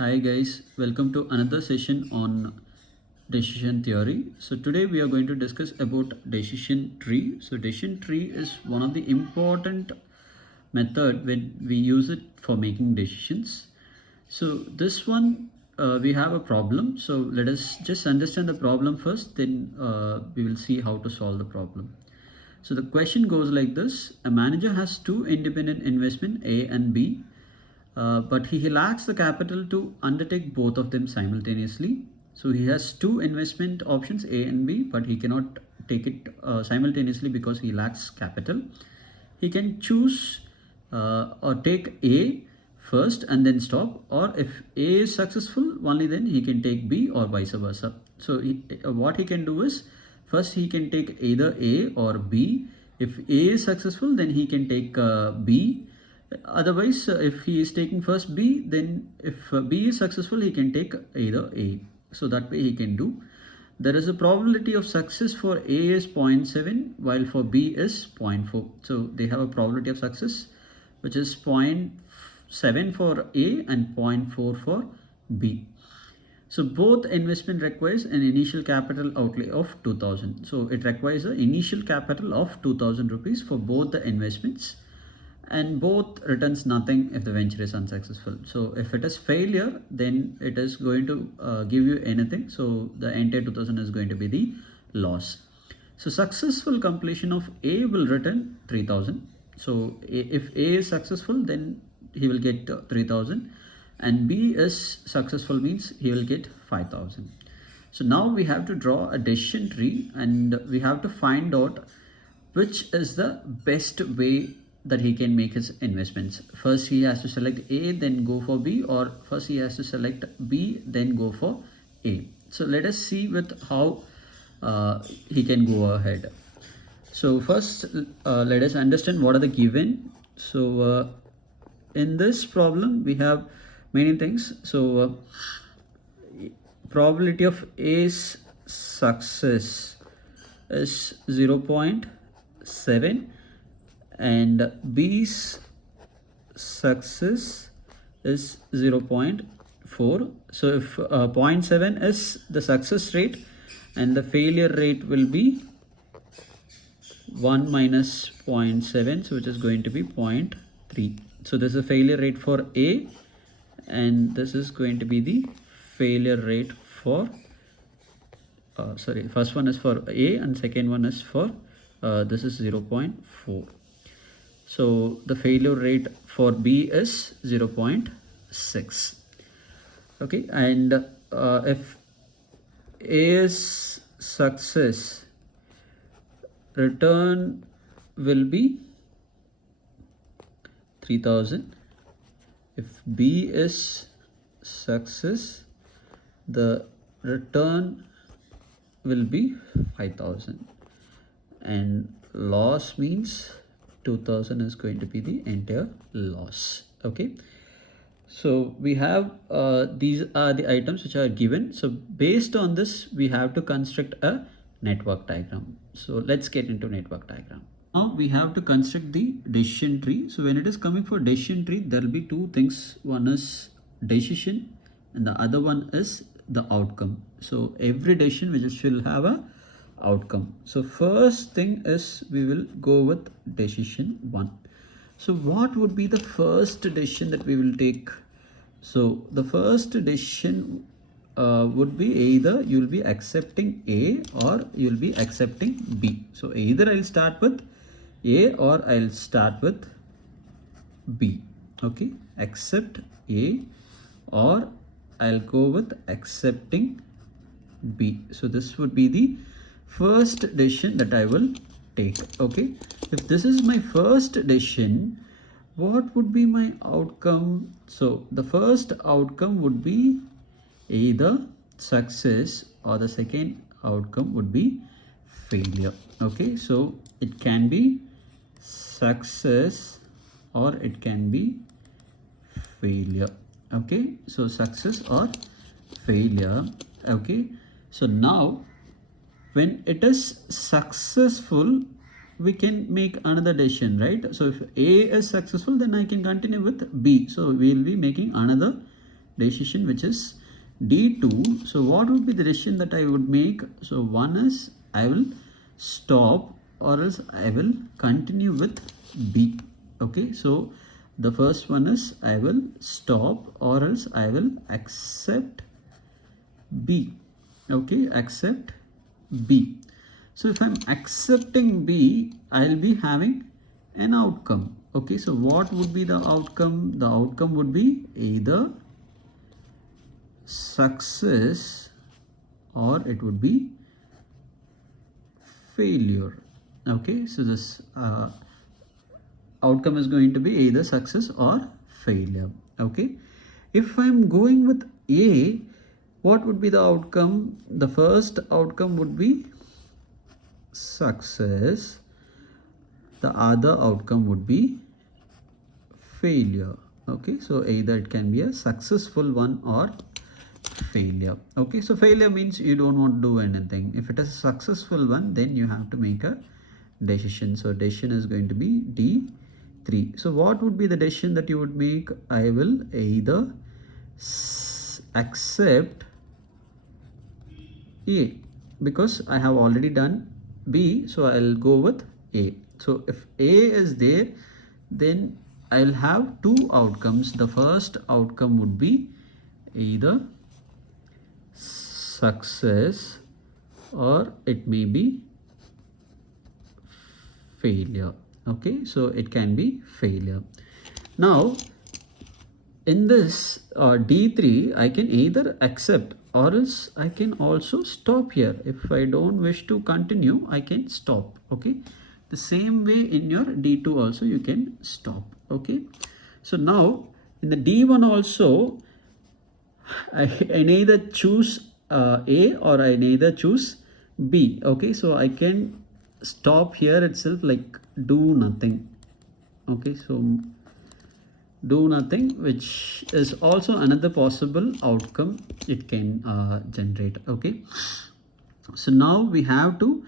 Hi guys, welcome to another session on decision theory. So today we are going to discuss about decision tree. So decision tree is one of the important method when we use it for making decisions. So this one we have a problem. So let us just understand the problem first, then we will see how to solve the problem. So the question goes like this: a manager has two independent investment A and B, but he lacks the capital to undertake both of them simultaneously. So he has two investment options A and B, but he cannot take it simultaneously because he lacks capital. He can choose or take A first and then stop, or if A is successful, only then he can take B or vice versa. So what he can do is, first he can take either A or B. If A is successful, then he can take B. Otherwise, if he is taking first B, then if B is successful, he can take either A. So that way he can do. There is a probability of success for A is 0.7 while for B is 0.4. So they have a probability of success which is 0.7 for A and 0.4 for B. So both investment requires an initial capital outlay of 2000. So it requires an initial capital of 2000 rupees for both the investments, and both returns nothing if the venture is unsuccessful. So if it is failure, then it is going to give you anything. So the entire 2000 is going to be the loss. So successful completion of A will return 3000. So if A is successful, then he will get 3000, and B is successful means he will get 5000. So now we have to draw a decision tree and we have to find out which is the best way that he can make his investments. First he has to select A, then go for B, or first he has to select B, then go for A. So let us see with how he can go ahead. So first let us understand what are the given. So in this problem we have many things. So probability of A's success is 0.7 and B's success is 0.4. So if 0.7 is the success rate and the failure rate will be 1 minus 0.7, so which is going to be 0.3. So this is a failure rate for A and this is going to be the failure rate for first one is for A and second one is for this is 0.4. So the failure rate for B is 0.6. Okay, and if A is success, return will be 3000. If B is success, the return will be 5000, and loss means 2000 is going to be the entire loss. Okay, so we have these are the items which are given. So based on this we have to construct a network diagram. So let's get into network diagram. Now we have to construct the decision tree. So when it is coming for decision tree, there will be two things. One is decision and the other one is the outcome. So every decision which will have a outcome. So first thing is we will go with decision 1. So what would be the first decision that we will take? So the first decision would be either you will be accepting A or you will be accepting B. So either I'll start with A or I'll start with B. Okay, accept A or I'll go with accepting B. So this would be the first decision that I will take. Okay, if this is my first decision, what would be my outcome? So the first outcome would be either success or the second outcome would be failure. Okay, so it can be success or it can be failure. Okay, so success or failure. Okay, so now when it is successful, we can make another decision, right? So if A is successful, then I can continue with B. So we will be making another decision which is D2. So what would be the decision that I would make? So one is I will stop or else I will continue with B. Okay, so the first one is I will stop or else I will accept B. Okay, accept B. So if I'm accepting B, I'll be having an outcome. Okay, so what would be the outcome? The outcome would be either success or it would be failure. Okay, so this outcome is going to be either success or failure. Okay, if I'm going with A, what would be the outcome? The first outcome would be success, the other outcome would be failure. Okay, so either it can be a successful one or failure. Okay, so failure means you don't want to do anything. If it is a successful one, then you have to make a decision. So decision is going to be D3. So what would be the decision that you would make? I will either accept A, because I have already done B, so I'll go with A. So if A is there, then I'll have two outcomes. The first outcome would be either success or it may be failure. Okay, so it can be failure. Now in this D3, I can either accept or else I can also stop here. If I don't wish to continue, I can stop. Okay, the same way in your D2 also you can stop. Okay, so now in the D1 also I neither choose A or I neither choose B. Okay, so I can stop here itself, like do nothing. Okay, so do nothing, which is also another possible outcome it can generate. Okay, so now we have to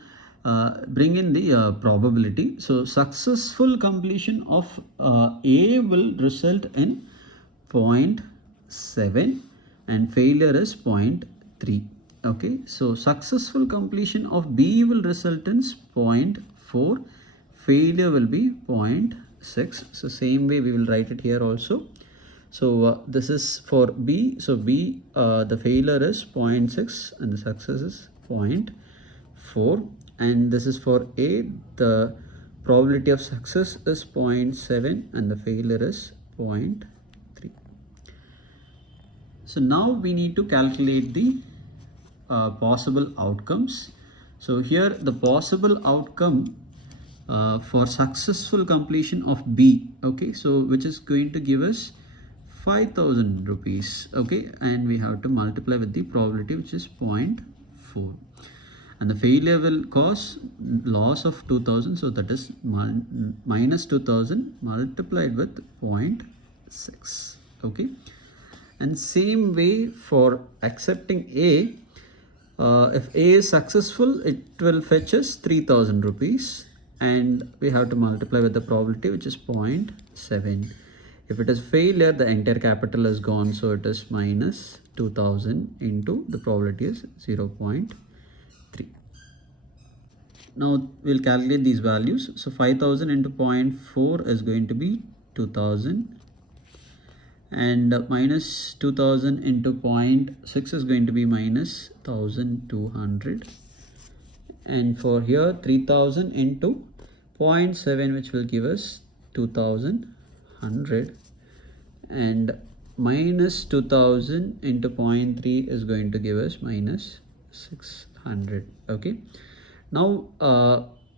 bring in the probability. So successful completion of A will result in 0.7 and failure is 0.3. Okay, so successful completion of B will result in 0.4, failure will be 0.6. So same way we will write it here also. So this is for B. So B, the failure is 0.6 and the success is 0.4. And this is for A, the probability of success is 0.7 and the failure is 0.3. So now we need to calculate the possible outcomes. So here the possible outcome for successful completion of B, okay, so which is going to give us 5,000 rupees. Okay, and we have to multiply with the probability which is 0.4, and the failure will cause loss of 2,000, so that is minus 2,000 multiplied with 0.6. Okay, and same way for accepting A, if A is successful, it will fetch us 3,000 rupees and we have to multiply with the probability which is 0.7. If it is failure, the entire capital is gone, so it is minus 2,000 into the probability is 0.3. Now we'll calculate these values. So 5,000 into 0.4 is going to be 2,000, and minus 2000 into 0.6 is going to be minus 1200, and for here 3000 into 0.7, which will give us 2100, and minus 2000 into 0.3 is going to give us minus 600. Okay, now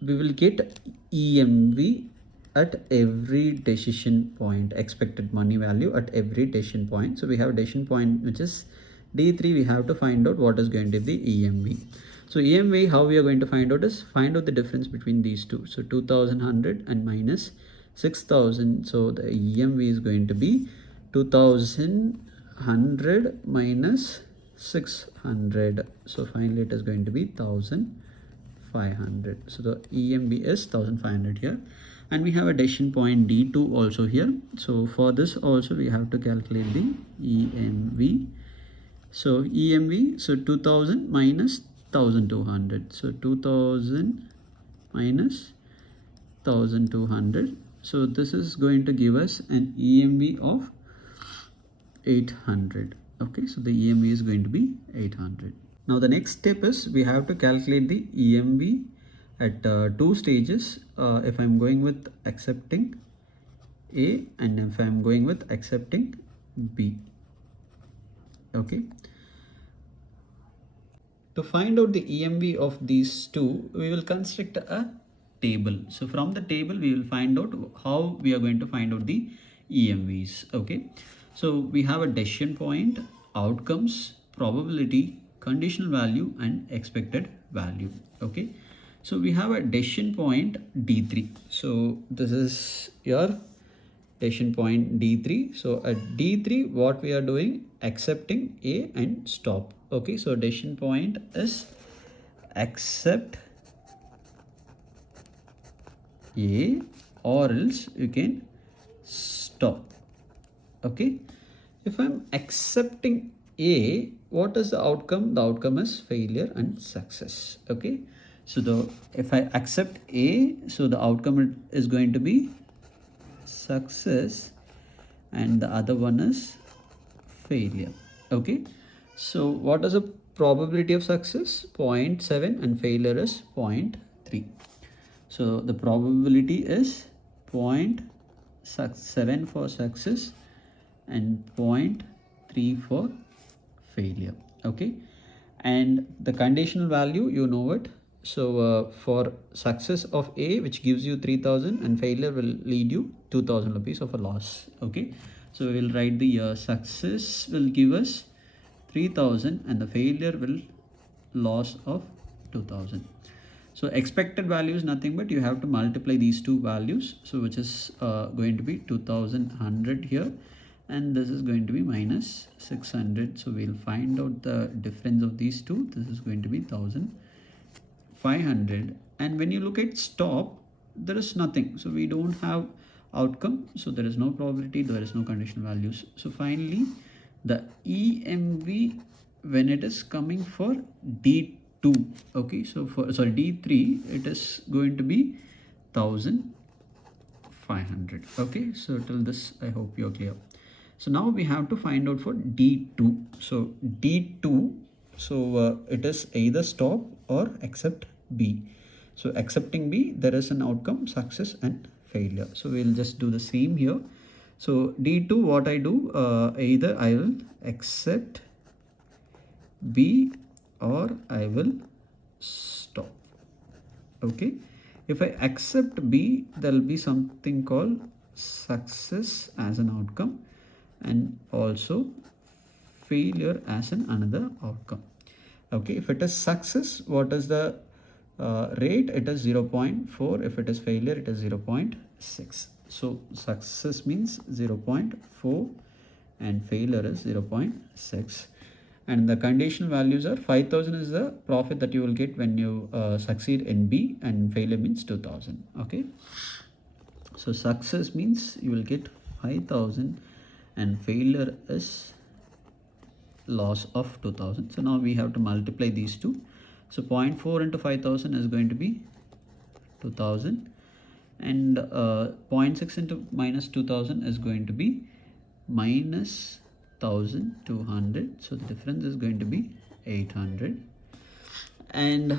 we will get EMV at every decision point, expected money value at every decision point. So we have a decision point which is D3. We have to find out what is going to be EMV. So EMV, how we are going to find out is find out the difference between these two. So 2100 and minus 6000. So the EMV is going to be 2100 minus 600. So finally it is going to be 1500. So the EMV is 1500 here. and we have a decision point D2 also here. So for this also we have to calculate the EMV. So EMV, so 2000 minus 1200. So 2000 minus 1200. So this is going to give us an EMV of 800. Okay, so the EMV is going to be 800. Now the next step is we have to calculate the EMV at two stages. If I'm going with accepting A and if I'm going with accepting B. Okay. To find out the EMV of these two, we will construct a table. So from the table, we will find out how we are going to find out the EMVs. Okay. So we have a decision point, outcomes, probability, conditional value, and expected value. Okay. So we have a decision point D3. So this is your decision point D3. So at D3, what we are doing, accepting A and stop. Okay, so decision point is accept A or else you can stop. Okay, if I'm accepting A, what is the outcome? The outcome is failure and success. Okay, so if I accept A, so the outcome is going to be success and the other one is failure. Okay, so what is the probability of success? 0.7 and failure is 0.3. So the probability is 0.7 for success and 0.3 for failure. Okay, and the conditional value, you know it. So for success of A, which gives you 3000, and failure will lead you 2000 rupees of a loss. Okay, so we will write the success will give us 3000 and the failure will loss of 2000. So expected value is nothing but you have to multiply these two values. So which is going to be 2100 here, and this is going to be minus 600. So we'll find out the difference of these two. This is going to be 1500. And when you look at stop, there is nothing. So we don't have outcome. So there is no probability, there is no conditional values. So finally, the EMV when it is coming for D2. Okay, so for D3, it is going to be 1500. Okay, so till this I hope you're clear. So now we have to find out for D2. So D2, so it is either stop or accept B. So accepting B, there is an outcome, success and failure. So we'll just do the same here. So D2, what I do, either I will accept B or I will stop. Okay, if I accept B, there will be something called success as an outcome and also failure as another outcome. Okay, if it is success, what is the rate? It is 0.4. If it is failure, it is 0.6. So success means 0.4 and failure is 0.6. And the conditional values are 5000 is the profit that you will get when you succeed in B, and failure means 2000. Okay, so success means you will get 5000 and failure is loss of 2000. So now we have to multiply these two. So 0.4 into 5000 is going to be 2000, and 0.6 into minus 2000 is going to be minus 1200. So the difference is going to be 800. And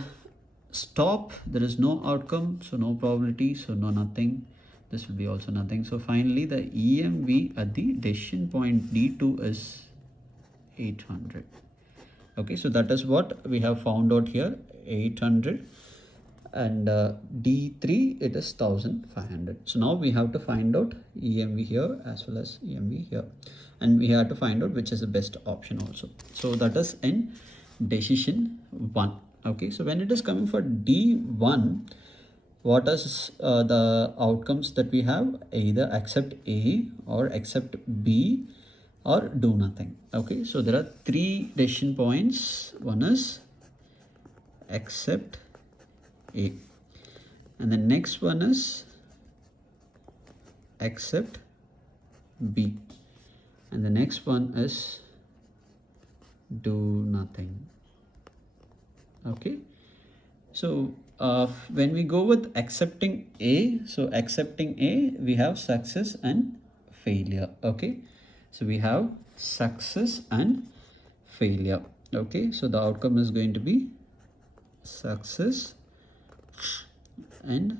stop, there is no outcome, so no probability, so no nothing. This will be also nothing. So finally the EMV at the decision point D2 is 800. Okay, so that is what we have found out here, 800, and D3 it is 1500. So now we have to find out EMV here as well as EMV here, and we have to find out which is the best option also. So that is in decision 1. Okay, so when it is coming for D1, what is the outcomes that we have? Either accept A or accept B or do nothing. Okay, so there are 3 decision points. One is accept A, and the next one is accept B, and the next one is do nothing. Okay, so when we go with accepting A, so accepting A, we have success and failure. Okay, so we have success and failure. Okay, so the outcome is going to be success and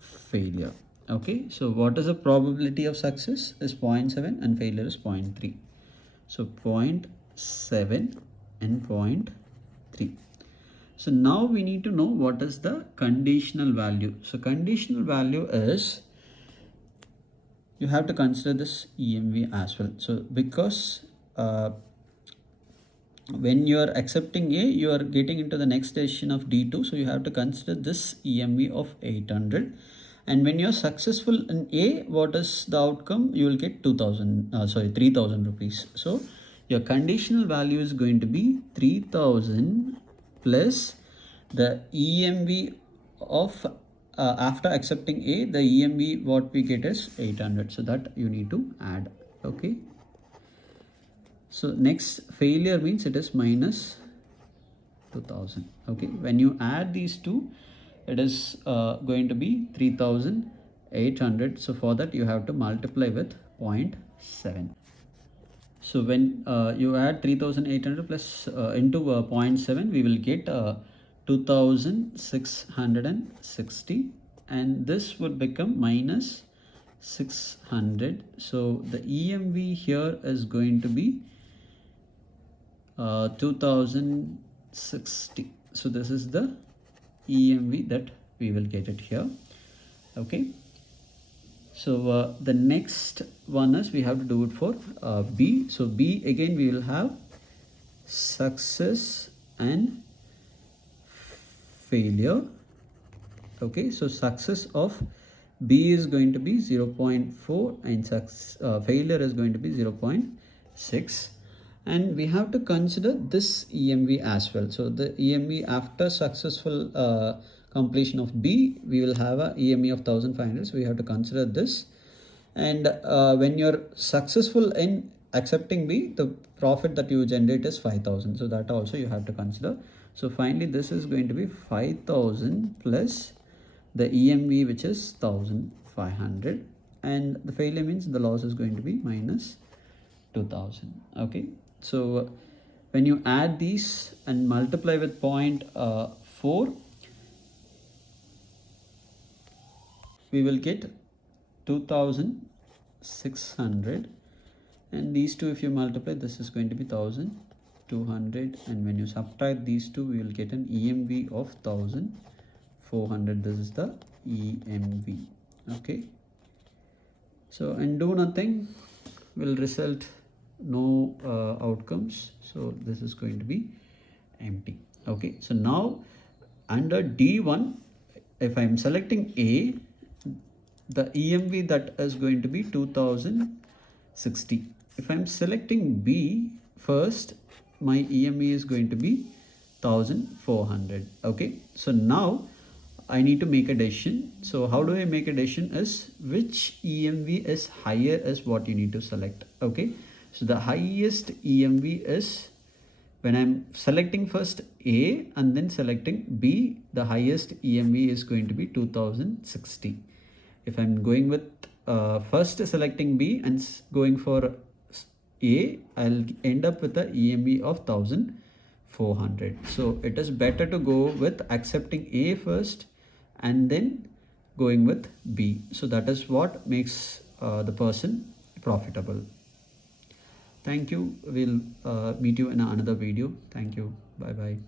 failure. Okay, so what is the probability of success is 0.7 and failure is 0.3. So 0.7 and 0.3. So now we need to know what is the conditional value. So conditional value is, you have to consider this EMV as well. So because when you are accepting A, you are getting into the next decision of D2. So you have to consider this EMV of 800. And when you are successful in A, what is the outcome? You will get 3,000 rupees. So your conditional value is going to be 3,000 plus the EMV of after accepting A, the EMV what we get is 800. So that you need to add. Okay. So next, failure means it is minus 2,000. Okay, when you add these two, it is going to be 3,800. So for that you have to multiply with 0.7. So when you add 3,800 plus into 0.7, we will get 2,660, and this would become minus 600. So the EMV here is going to be 2060. So this is the EMV that we will get it here. Okay, so the next one is we have to do it for B. So B, again we will have success and failure. Okay, so success of B is going to be 0.4 and failure is going to be 0.6. And we have to consider this EMV as well. So the EMV after successful completion of B, we will have a EMV of 1,500. So we have to consider this. And when you're successful in accepting B, the profit that you generate is 5,000. So that also you have to consider. So finally, this is going to be 5,000 plus the EMV, which is 1,500. And the failure means the loss is going to be minus 2,000. Okay. So when you add these and multiply with 0.4, we will get 2,600, and these two if you multiply, this is going to be 1,200, and when you subtract these two, we will get an EMV of 1,400. This is the EMV. Okay, so and do nothing will result no outcomes, so this is going to be empty. Okay, so now under D1, if I'm selecting A, the EMV that is going to be 2,060. If I'm selecting B first, my EMV is going to be 1,400. Okay, so now I need to make a decision. So how do I make a decision is which EMV is higher is what you need to select. Okay, so the highest EMV is when I'm selecting first A and then selecting B, the highest EMV is going to be 2,060. If I'm going with first selecting B and going for A, I'll end up with a EMV of 1,400. So it is better to go with accepting A first and then going with B. So that is what makes the person profitable. Thank you. We'll meet you in another video. Thank you. Bye bye.